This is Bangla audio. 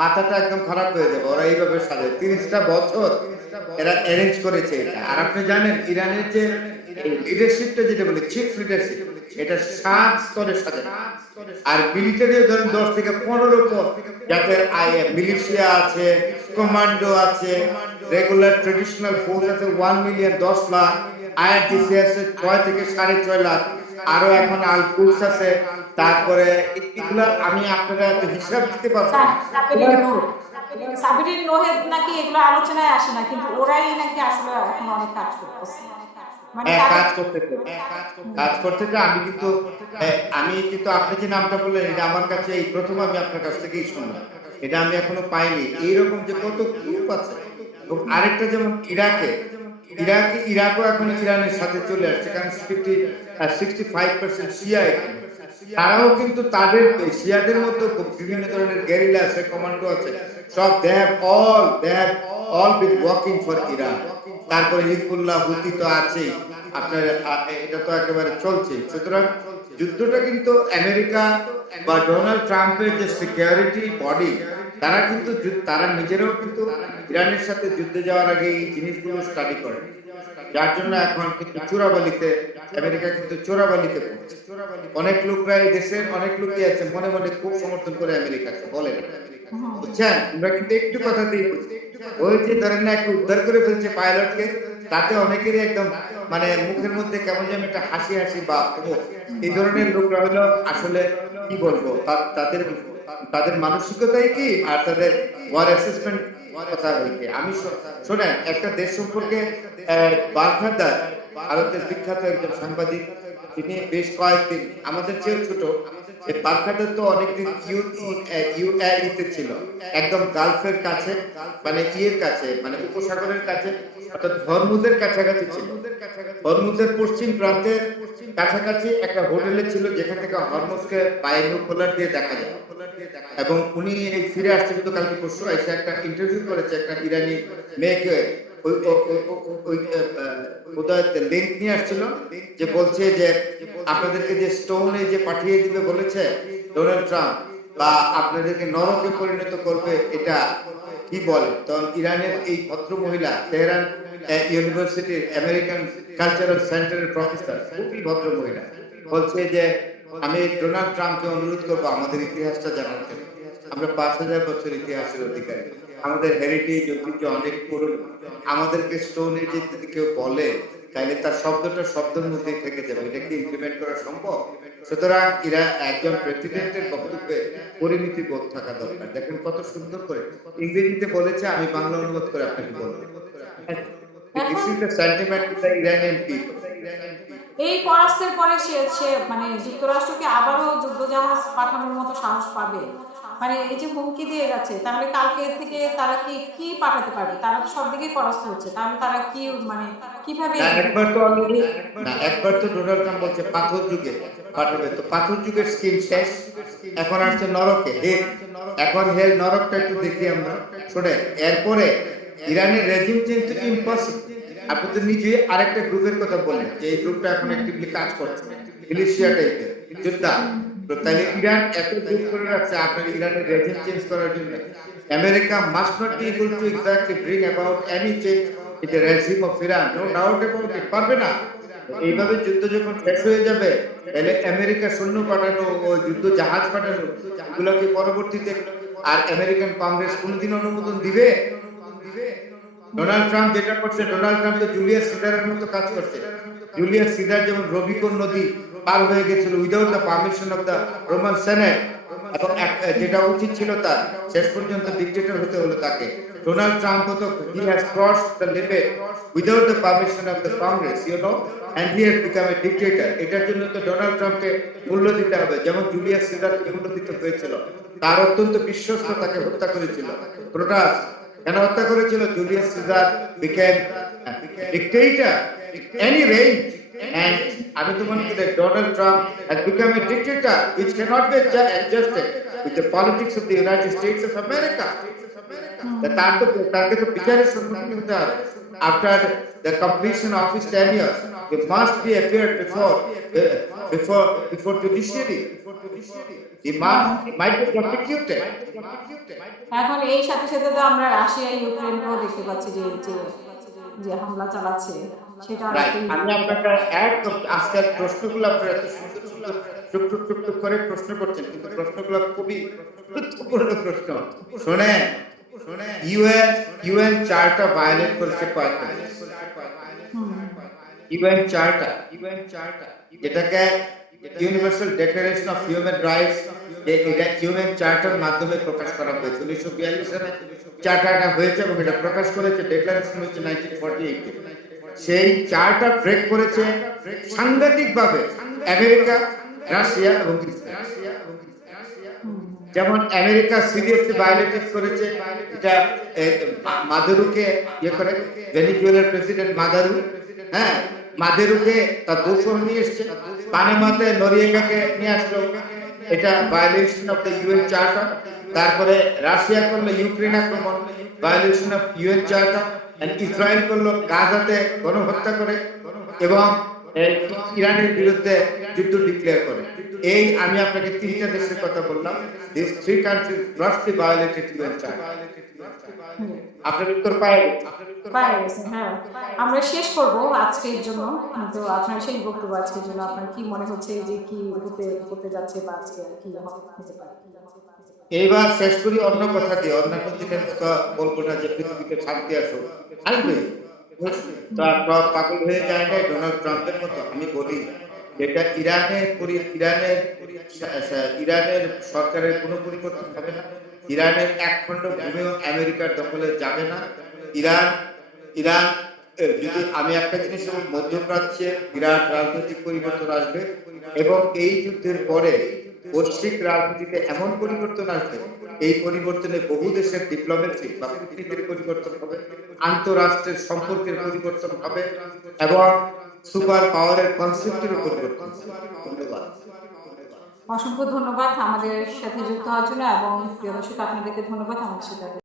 মাথাটা একদম খারাপ হয়ে যাবে। ওরা এইভাবে সাজে 30টা বছর এরা অ্যারেঞ্জ করেছে এটা। আর আপনি জানেন ইরানের যে লিডারশিপটা যেটা বলে চিফ লিডারশিপ, এটা 7 স্তরে সাজানো। আর মিলিটারিও ধরেন 10 থেকে 15 পদ, যাতে মিলিশিয়া আছে, কমান্ডো আছে, রেগুলার ট্রেডিশনাল ফোর্স আছে 1 মিলিয়ন 10 লাখ, আইআরজিসি আছে 6 থেকে 6.5 লাখ, আরো এখন আল কুদস আছে। তারপরে এগুলা আমি আপনারা হিসাব দিতে পারবো না। সাবিরিন নোহেদ নাকি এগুলো আলোচনায় আসে না, কিন্তু ওরাই নাকি আসলে এখন অনেক কাজ করতেছে, মানে তাদের কাজ করতেছে। আমি কিন্তু আপনি যে নামটা বললেন, এটা আমার কাছে এই প্রথম আমি আপনার কাছ থেকেই শুনলাম। এটা আমি এখনো পাইনি, এইরকম যে কত গ্রুপ আছে। এবং আরেকটা যেমন ইরাকও এখন ইরানের সাথে চলে আসছে, কারণ 65% শিয়া এখানে। তারাও কিন্তু তাদের শিয়াদের মধ্যে বিভিন্ন ধরনের গেরিলা আছে, কমান্ডো আছে, সব they have all been working for Iran. তারপরে হিজবুল্লাহ, হুতি তো আছেই আপনার, এটা তো একেবারে চলছে। সুতরাং যুদ্ধটা কিন্তু আমেরিকা বা ডোনাল্ড ট্রাম্পের যে সিকিউরিটি বডি, তারা নিজেরাও কিন্তু ইরানের সাথে যুদ্ধে যাওয়ার আগে এই জিনিসগুলো স্টাডি করে, যার জন্য এখন কিন্তু চোরাবালিতে আমেরিকা কিন্তু চোরাবালিতে পড়ছে। অনেক লোকরা এই দেশের অনেক লোকই আছে মনে মনে খুব সমর্থন করে আমেরিকাকে, বলে বুঝছেন। আমরা কিন্তু একটু কথা দিই, ওই যে ধরেন না একটু উদ্ধার করে ফেলছে পাইলটকে, তাতে অনেকেরই একদম মানে মুখের মধ্যে কেমন যেন একটা হাসি হাসি বা এই ধরনের লোকরা হলো আসলে কি বলবো, তাদের তাদের মানসিকতাই কি আর তাদের ওয়ার অ্যাসেসমেন্ট কথা হইতে। আমি শোনেন একটা দেশ সম্পর্কে, বাগদাদ ভারতের বিখ্যাত একজন সাংবাদিক, তিনি বেশ কয়েকদিন আমাদের চেয়ে ছোট, বাগদাদ তো অনেকদিন ইউএইতে ছিল, একদম গালফের কাছে, মানে ইয়ের কাছে, মানে উপসাগরের কাছে, অর্থাৎ হরমুজের কাছাকাছি ছিল। হরমুজের পশ্চিম প্রান্তের কাছাকাছি একটা হোটেলে ছিল, যেখান থেকে হরমুজকে বাইনোকুলার দিয়ে দেখা যায়। এবং উনি ফিরে আসছে কিন্তু কালকে পরশু এসে একটা ইন্টারভিউ করেছে একটা ইরানি মেয়েকে, লিঙ্ক নিয়ে আসছিল, যে বলছে যে আপনাদেরকে যে স্টোনে যে পাঠিয়ে দিবে বলেছে ডোনাল্ড ট্রাম্প, বা আপনাদেরকে নরকে পরিণত করবে, এটা কি বলে। তখন ইরানের এই ভদ্র মহিলা তেহরান ইউনিভার্সিটির আমেরিকান কালচারাল সেন্টারের প্রফেসর, খুবই ভদ্র মহিলা, বলছে যে আমি ডোনাল্ড ট্রাম্পকে অনুরোধ করবো আমাদের ইতিহাসটা জানার জন্য। আমরা 5,000 বছর ইতিহাসের অধিকারী, আমাদের হেরিটেজ ঐতিহ্য অনেক পুরনো। আমাদেরকে স্টোন এজ যদি কেউ বলে, তাহলে তার শব্দের মধ্যে থেকে যাবে, এটা কি ইমপ্লিমেন্ট করা সম্ভব? সুতরাং এরা একজন প্রেসিডেন্টের বক্তব্যে পরিমিতি বোধ থাকা দরকার। দেখেন কত সুন্দর করে ইংরেজিতে বলেছে, আমি বাংলা অনুবাদ করে আপনাকে বলবো। This is the sentiment of the Iranian people. এই পরাস্তের পরে সে মানে যুক্তরাষ্ট্রকে আবারও যুদ্ধজাহাজ পাঠানোর মতো সাহস পাবে? মানে এই যে হুমকি দিয়ে যাচ্ছে, তাহলে কালকে থেকে তারা কি পাঠাতে পারবে? তারা তো সব দিকেই পরাস্ত হচ্ছে, তাহলে তারা কি মানে কিভাবে এই একবার তো ডোনাল্ড ট্রাম্প বলছে পাথর যুগে পাঠাবে, তো পাথর যুগের স্কিম শেষ, এখন আসছে নরকে। এখন নরকটা একটু দেখি আমরা, শুনে এরপরে ইরানের রেজিম চেঞ্জ তো ইম্পসিবল। আপনি তো নিজে আরেকটা গ্রুপের কথা বললেন যে এই গ্রুপটা এখন অ্যাক্টিভলি কাজ করছে, মিলিশিয়া টাইপের যোদ্ধা। তো তাহলে ইরান এত গ্রুপ করে রাখছে আপনার ইরানের রেজিম চেঞ্জ করার জন্য। America must not be able to exactly bring about any change in the regime of Iran, no doubt about it, পারবে না। এইভাবে যুদ্ধ যখন শেষ হয়ে যাবে, তাহলে আমেরিকা সৈন্য পাঠানো, ওই যুদ্ধ জাহাজ পাঠানো, এগুলোকে পরবর্তীতে আর আমেরিকান কংগ্রেস কোনোদিন অনুমোদন দিবে? ডোনাল্ড ট্রাম্প যেটা করছে, ডোনাল্ড ট্রাম্প তো জুলিয়াস সিজারের মতো কাজ করছে। জুলিয়াস সিজার যেমন রবিকন নদী পার হয়ে গেছিল without the permission of the Roman senate, এবং যেটা উচিত ছিল তার, শেষ পর্যন্ত ডিক্টেটর হতে হলো তাকে। ডোনাল্ড ট্রাম্প তো he has crossed the limit without the permission of the Congress, you know, and he has become a dictator. এটার জন্য তো ডোনাল্ড ট্রাম্পকে মূল্য দিতে হবে, যেমন জুলিয়াস সিজারকে মূল্য দিতে হয়েছিল। তার অত্যন্ত বিশ্বস্ত তাকে হত্যা করেছিল প্রোটাস। কেন হত্যা করেছিল? Julius Caesar became dictator any range, and আমি তো মনে করি Donald Trump has become a dictator which cannot be adjusted. with the politics of the United States of America. তাকে তো বিচারের সম্মুখীন হতে হবে। After the completion of his tenure, he must be appeared before judiciary. He might be prosecuted. এখন এই সাথে সাথে তো আমরা রাশিয়া ইউক্রেনকেও দেখতে পাচ্ছি যে যে হামলা চালাচ্ছে সেটা আমি আপনাকে একদম আজকের প্রশ্নগুলো আপনারা এত সুন্দর সুন্দর টুকটুক করে প্রশ্ন করছেন, কিন্তু প্রশ্নগুলো খুবই গুরুত্বপূর্ণ প্রশ্ন। শোনেন, ইউএন চার্টার ভায়োলেট করেছে কয়েকটা দেশ। ইউএন চার্টার যেটাকে universal declaration of human rights, এটা ইউএন চার্টার মাধ্যমে প্রকাশ করা হয়েছে। 1942 সালে চার্টারটা হয়েছে এবং এটা প্রকাশ করেছে, ডিক্লারেশন হয়েছে 1948। সেই চার্টার ব্রেক করেছে সাংঘাতিকভাবে আমেরিকা, রাশিয়া এবং ইসরায়েল। যেমন আমেরিকা সিরিয়াসলি ভায়োলেট করেছে, এটা মাদুরোকে ইয়ে করে, ভেনেজুয়েলার প্রেসিডেন্ট মাদুরোকে তার দোষর নিয়ে এসছে, পানামাতে নরিয়েগাকে নিয়ে আসলো, এটা violation of the UN charter. তারপরে রাশিয়া করলো ইউক্রেন আক্রমণ, violation of UN charter. Israel করলো গাজাতে গণহত্যা করে এবং ইরানের বিরুদ্ধে যুদ্ধ ডিক্লেয়ার করে। এই আমি আপনাকে তিনটা দেশের কথা বললাম। These three countries grossly violated UN Charter. আপনার উত্তর পায় গেছেন। হ্যাঁ, আমরা শেষ করব আজকের জন্য, কিন্তু আপনার সেই বক্তব্য আজকের জন্য আপনার কি মনে হচ্ছে যে কি হতে যাচ্ছে বা আজকে কি হতে পারে? এইবার শেষ করি অন্য কথা দিয়ে। অন্যান্য দিনের কথা বলবো না যে পৃথিবীতে শান্তি আসুক, আসবে। পাগল হয়ে যায় না ডোনাল্ড ট্রাম্পের মতো। আমি বলি এটা ইরানের সরকারের কোনো পরিবর্তন হবে না। ইরানের এক খণ্ড ভূমিও আমেরিকার দখলে যাবে না। ইরান যদি আমি একটা জিনিস মধ্যপ্রাচ্যে বিরাট রাজনৈতিক পরিবর্তন আসবে এবং এই যুদ্ধের পরে বৈশ্বিক রাজনীতিতে এমন পরিবর্তন আসবে, এই পরিবর্তনে বহু দেশের ডিপ্লোমেসি বা কূটনীতির পরিবর্তন হবে, আন্তঃরাষ্ট্রের সম্পর্কের পরিবর্তন হবে এবং সুপার পাওয়ারের কনসেপ্টের পরিবর্তন হবে। ধন্যবাদ, অসংখ্য ধন্যবাদ আমাদের সাথে যুক্ত হওয়ার জন্য, এবং প্রিয় দর্শক আপনাদেরকে ধন্যবাদ আমাদের সাথে